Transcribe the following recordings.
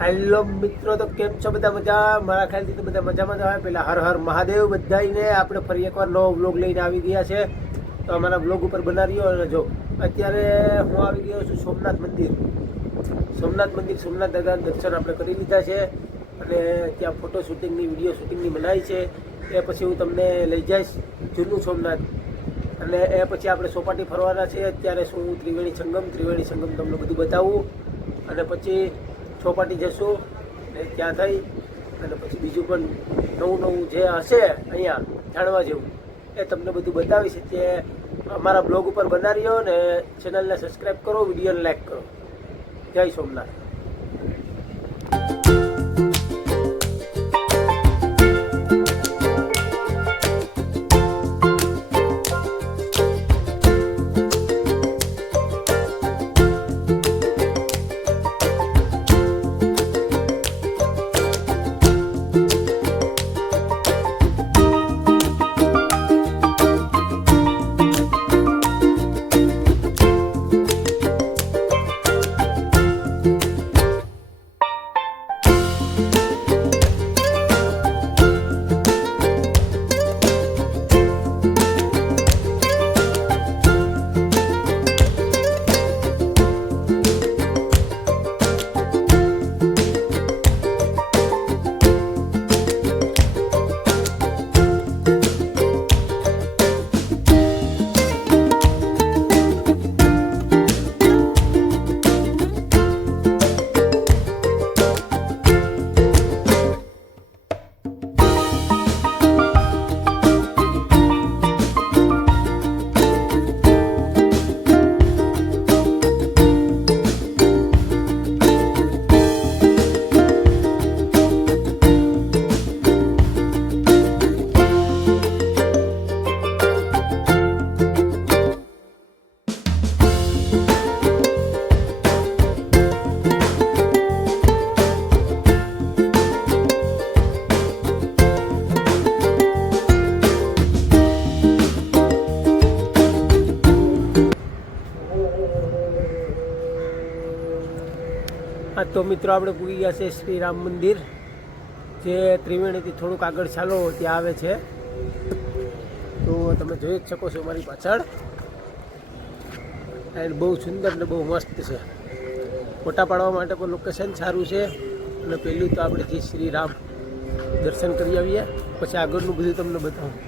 Hello મિત્રો, તો કેમ છો બધા? મજા? મારા ખ્યાલથી તો બધા મજામાં જ આવે. પહેલાં હર હર મહાદેવ બધાને. આપણે ફરી એકવાર નવો વ્લોગ લઈને આવી ગયા છે, તો અમારા વ્લોગ ઉપર બનાવ્યો. અને જો અત્યારે હું આવી ગયો છું સોમનાથ મંદિર. સોમનાથ દાદાના દર્શન આપણે કરી લીધા છે, અને ત્યાં ફોટો શૂટિંગની વિડીયો શૂટિંગની બનાવી છે. એ પછી હું તમને લઈ જઈશ જૂનું સોમનાથ, અને એ પછી આપણે ચોપાટી ફરવાના છે. અત્યારે શું ત્રિવેણી સંગમ તમને બધું બતાવું, અને પછી ચોપાટી જશું ને ત્યાં થઈ અને પછી બીજું પણ નવું જે હશે અહીંયા જાણવા જેવું એ તમને બધું બતાવીશ. તે અમારા બ્લોગ ઉપર બનાવ્યો ને ચેનલને સબસ્ક્રાઈબ કરો, વિડીયોને લાઈક કરો. જય સોમનાથ. તો મિત્રો આપણે પૂરી ગયા છે શ્રી રામ મંદિર, જે ત્રિવેણીથી થોડુંક આગળ ચાલો ત્યાં આવે છે. તો તમે જોઈ જ શકો છો મારી પાછળ. એન્ડ બહુ સુંદર ને બહુ મસ્ત છે. ફોટા પાડવા માટે પણ લોકેશન સારું છે. અને પહેલું તો આપણે જે શ્રી રામ દર્શન કરી આવીએ, પછી આગળનું બધું તમને બતાવું.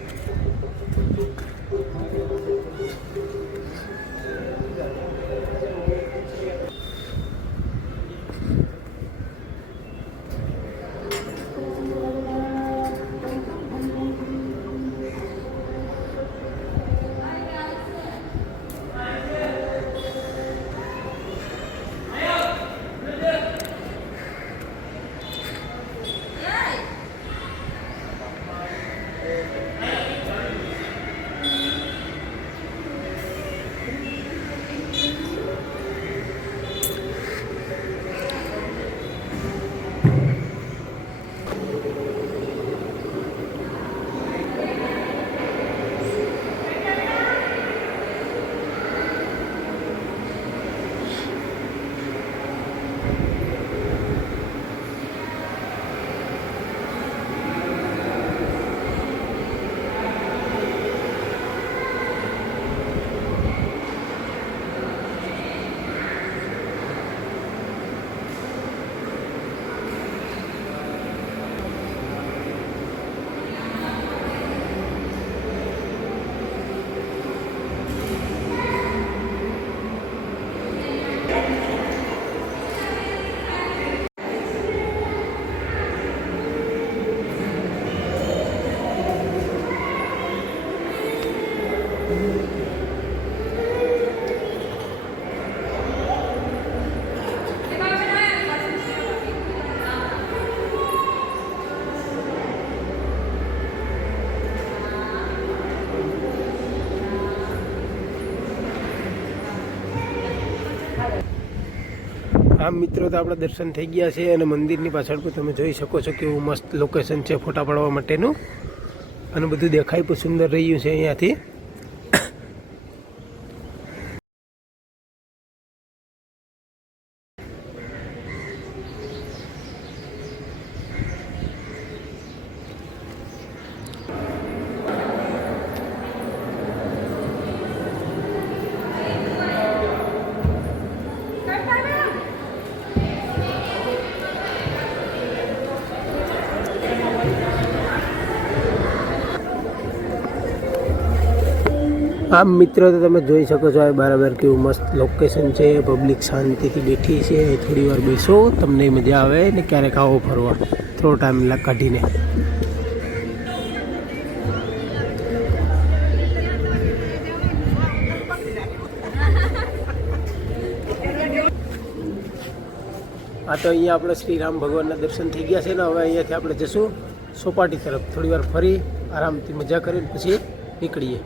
આમ મિત્રો, તો આપણા દર્શન થઈ ગયા છે, અને મંદિરની પાછળ પણ તમે જોઈ શકો છો કેવું મસ્ત લોકેશન છે ફોટા પાડવા માટેનું, અને બધું દેખાય પણ સુંદર રહ્યું છે અહીંયાથી. આમ મિત્રો તો તમે જોઈ શકો છો આ બરાબર કેવું મસ્ત લોકેશન છે, પબ્લિક શાંતિથી બેઠી છે. થોડી વાર બેસો, તમને મજા આવે ને ક્યારેક આવો ફરવા થોડો ટાઈમ કાઢીને. આ તો અહીંયા આપણે શ્રી રામ ભગવાનના દર્શન થઈ ગયા છે ને. હવે અહીંયાથી આપણે જશું સોપાટી તરફ, થોડી વાર ફરી આરામથી મજા કરીને પછી નીકળીએ.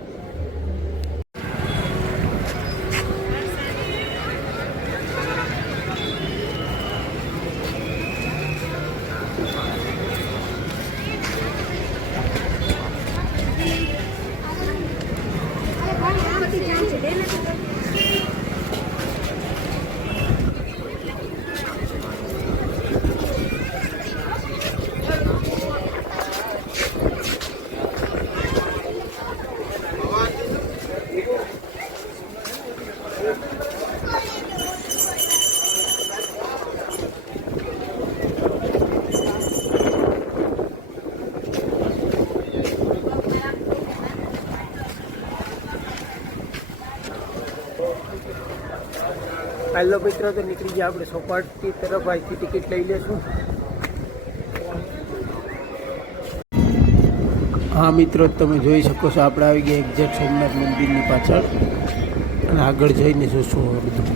હાલો મિત્રો, તો નીકળી ગયા આપણે સોપાટી તરફ. અહીંથી ટિકિટ લઈ લેશું. હા મિત્રો, તમે જોઈ શકો છો આપણે આવી ગયા એક્ઝેક્ટ સોમનાથ મંદિરની પાછળ, અને આગળ જઈને જોશું બધું.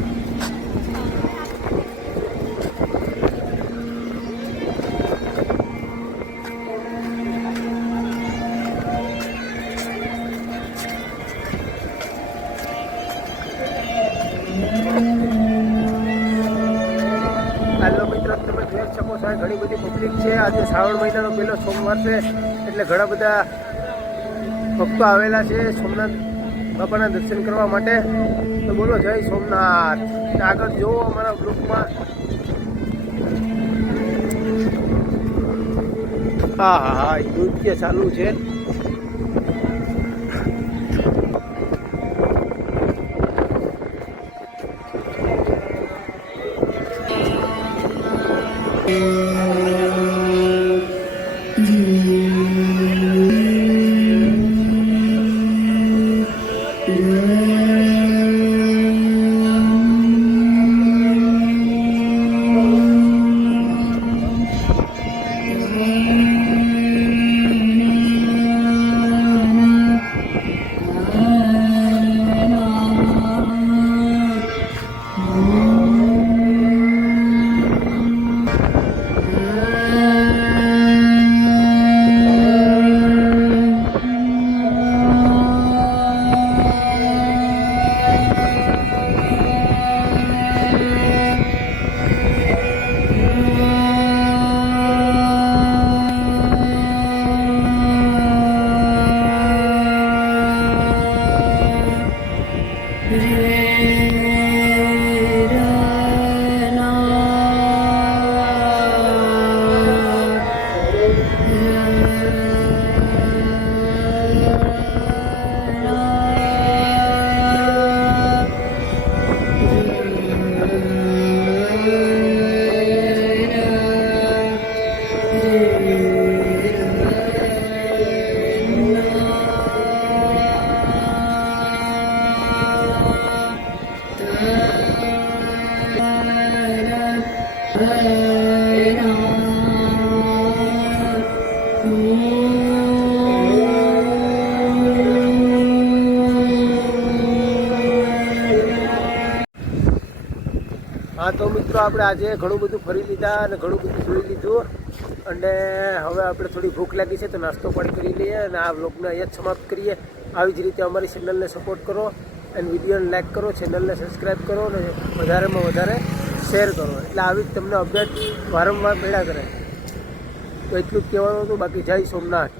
હાલો મિત્રો, તમે જોઈ શકો છો ઘણી બધી પબ્લિક છે. આજે શ્રાવણ મહિનાનો પહેલો સોમવાર છે, એટલે ઘણા બધા ભક્તો આવેલા છે સોમનાથ બાપાના દર્શન કરવા માટે. તો બોલો જય સોમનાથ. આગળ જુઓ અમારા ગ્રુપમાં. હા હા હા, નૃત્ય ચાલુ છે. હા તો મિત્રો, આપણે આજે ઘણું બધું ફરી લીધા અને ઘણું બધું જોઈ લીધું, અને હવે આપણે થોડી ભૂખ લાગી છે તો નાસ્તો પણ કરી લઈએ અને આ વ્લોગને અહીંયા જ સમાપ્ત કરીએ. આવી જ રીતે અમારી ચેનલને સપોર્ટ કરો અને વિડીયોને લાઇક કરો, ચેનલને સબસ્ક્રાઈબ કરો અને વધારેમાં વધારે શેર કરો, એટલે આવી જ તમને અપડેટ વારંવાર મળ્યા કરે. તો એટલું જ કહેવાનું હતું. બાકી જય સોમનાથ.